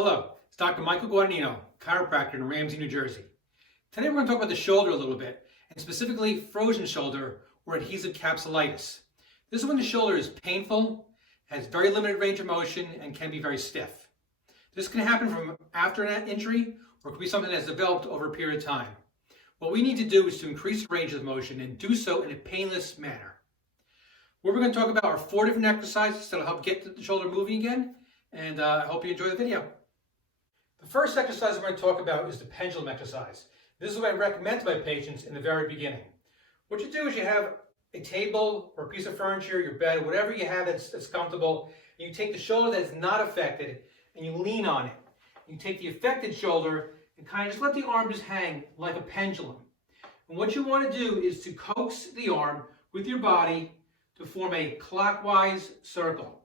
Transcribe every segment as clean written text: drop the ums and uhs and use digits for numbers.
Hello, it's Dr. Michael Guadagnino, chiropractor in Ramsey, New Jersey. Today we're going to talk about the shoulder a little bit, and specifically frozen shoulder or adhesive capsulitis. This is when the shoulder is painful, has very limited range of motion, and can be very stiff. This can happen from after an injury, or it could be something that's developed over a period of time. What we need to do is to increase the range of motion and do so in a painless manner. What we're going to talk about are 4 different exercises that will help get the shoulder moving again, and I hope you enjoy the video. The first exercise we're going to talk about is the pendulum exercise. This is what I recommend to my patients in the very beginning. What you do is you have a table or a piece of furniture, your bed, whatever you have that's comfortable, and you take the shoulder that's not affected and you lean on it. You take the affected shoulder and kind of just let the arm just hang like a pendulum. And what you want to do is to coax the arm with your body to form a clockwise circle.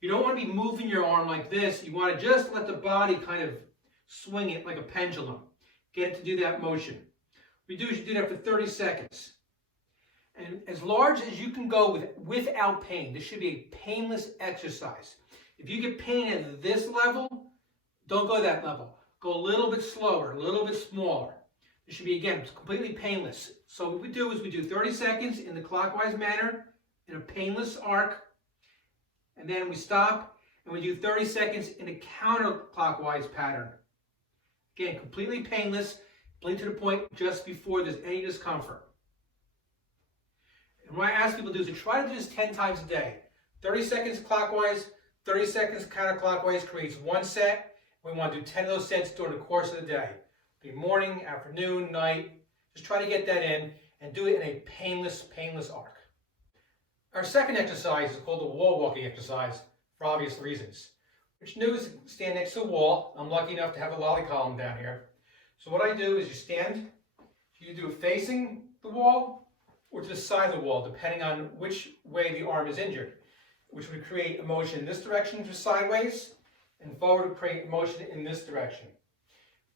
You don't want to be moving your arm like this. You want to just let the body kind of swing it like a pendulum. Get it to do that motion. What you do is you do that for 30 seconds. And as large as you can go without pain. This should be a painless exercise. If you get pain at this level, don't go that level. Go a little bit slower, a little bit smaller. This should be, again, completely painless. So what we do is we do 30 seconds in the clockwise manner, in a painless arc, and then we stop and we do 30 seconds in a counterclockwise pattern. Again, completely painless, blink to the point just before there's any discomfort. And what I ask people to do is to try to do this 10 times a day. 30 seconds clockwise, 30 seconds counterclockwise creates one set. We want to do 10 of those sets during the course of the day. Be morning, afternoon, night. Just try to get that in and do it in a painless arc. Our second exercise is called the wall walking exercise for obvious reasons. What you do is stand next to a wall. I'm lucky enough to have a lolly column down here. So what I do is you stand, you do it facing the wall or to the side of the wall, depending on which way the arm is injured, which would create a motion in this direction to sideways, and forward would create motion in this direction.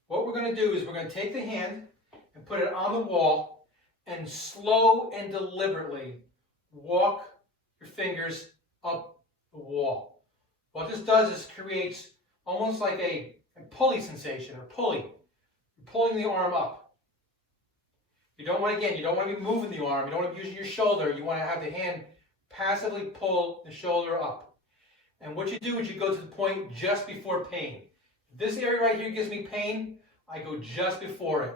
What we're going to do is we're going to take the hand and put it on the wall and slow and deliberately walk your fingers up the wall. What this does is creates almost like a pulley sensation or pulley. You're pulling the arm up. You don't want to be moving the arm. You don't want to be using your shoulder. You want to have the hand passively pull the shoulder up. And what you do is you go to the point just before pain. If this area right here gives me pain, I go just before it.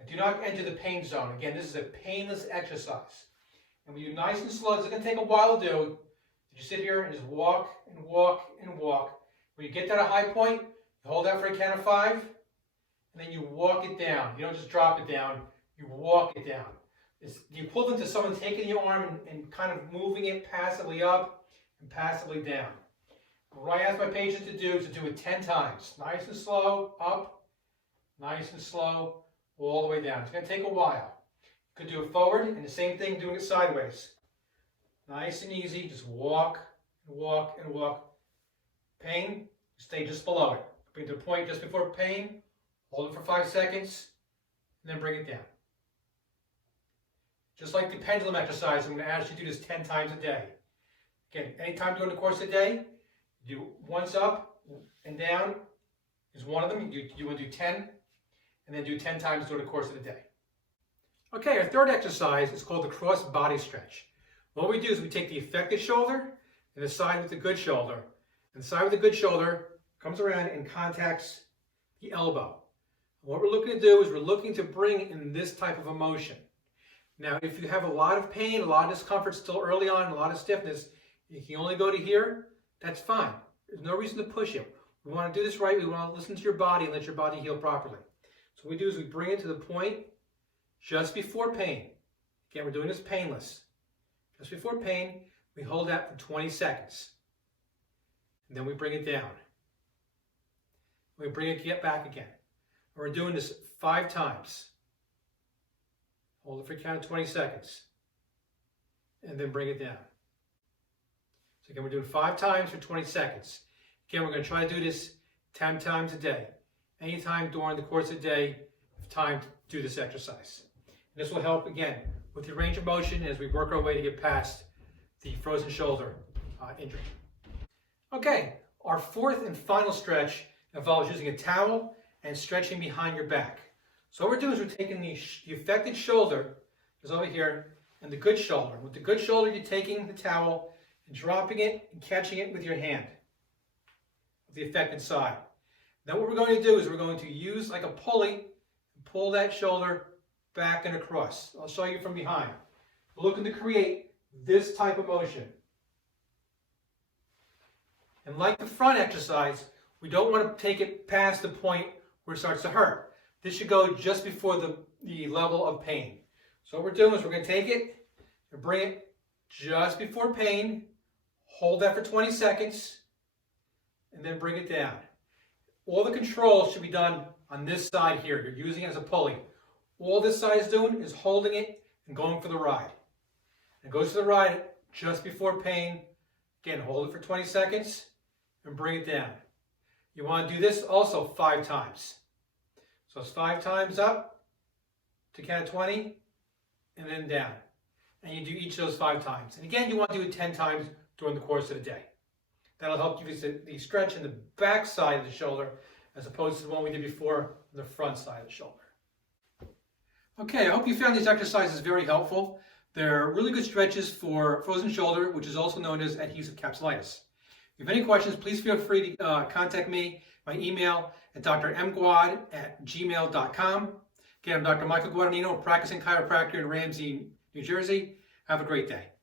I do not enter the pain zone. Again, this is a painless exercise. And we do nice and slow. It's going to take a while to do. You sit here and just walk and walk and walk. When you get to a high point, you hold out for a count of 5, and then you walk it down. You don't just drop it down, you walk it down. It's the equivalent to someone taking your arm and kind of moving it passively up and passively down. What I ask my patients to do is to do it 10 times. Nice and slow, up, nice and slow, all the way down. It's going to take a while. You could do it forward, and the same thing doing it sideways. Nice and easy, just walk and walk and walk. Pain, stay just below it. Bring it to the point just before pain, hold it for 5 seconds, and then bring it down. Just like the pendulum exercise, I'm going to ask you to do this 10 times a day. Again, anytime during the course of the day, do once up and down is one of them. You want to do 10, and then do 10 times during the course of the day. Okay, our third exercise is called the cross body stretch. What we do is we take the affected shoulder and the side with the good shoulder. And the side with the good shoulder comes around and contacts the elbow. What we're looking to do is we're looking to bring in this type of a motion. Now, if you have a lot of pain, a lot of discomfort still early on, a lot of stiffness, you can only go to here, that's fine. There's no reason to push it. We want to do this right. We want to listen to your body and let your body heal properly. So what we do is we bring it to the point just before pain. Again, we're doing this painless. Just before pain, we hold that for 20 seconds. And then we bring it down. We bring it back again. And we're doing this 5 times. Hold it for a count of 20 seconds. And then bring it down. So again, we're doing 5 times for 20 seconds. Again, we're going to try to do this 10 times a day. Anytime during the course of the day, you have time to do this exercise. And this will help, again, with your range of motion as we work our way to get past the frozen shoulder injury. Okay, our fourth and final stretch involves using a towel and stretching behind your back. So what we're doing is we're taking the affected shoulder, is over here, and the good shoulder. With the good shoulder, you're taking the towel and dropping it and catching it with your hand, with the affected side. Now what we're going to do is we're going to use like a pulley and pull that shoulder back and across. I'll show you from behind. We're looking to create this type of motion. And like the front exercise, we don't want to take it past the point where it starts to hurt. This should go just before the level of pain. So what we're doing is we're going to take it and bring it just before pain, hold that for 20 seconds, and then bring it down. All the control should be done on this side here. You're using it as a pulley. All this side is doing is holding it and going for the ride. It goes to the ride just before pain. Again, hold it for 20 seconds and bring it down. You want to do this also 5 times. So it's 5 times up to count 20 and then down. And you do each of those 5 times. And again, you want to do it 10 times during the course of the day. That'll help you with the stretch in the back side of the shoulder as opposed to the one we did before on the front side of the shoulder. Okay, I hope you found these exercises very helpful. They're really good stretches for frozen shoulder, which is also known as adhesive capsulitis. If you have any questions, please feel free to contact me by email at drmguad@gmail.com. Again, I'm Dr. Michael Guadagnino, practicing chiropractor in Ramsey, New Jersey. Have a great day.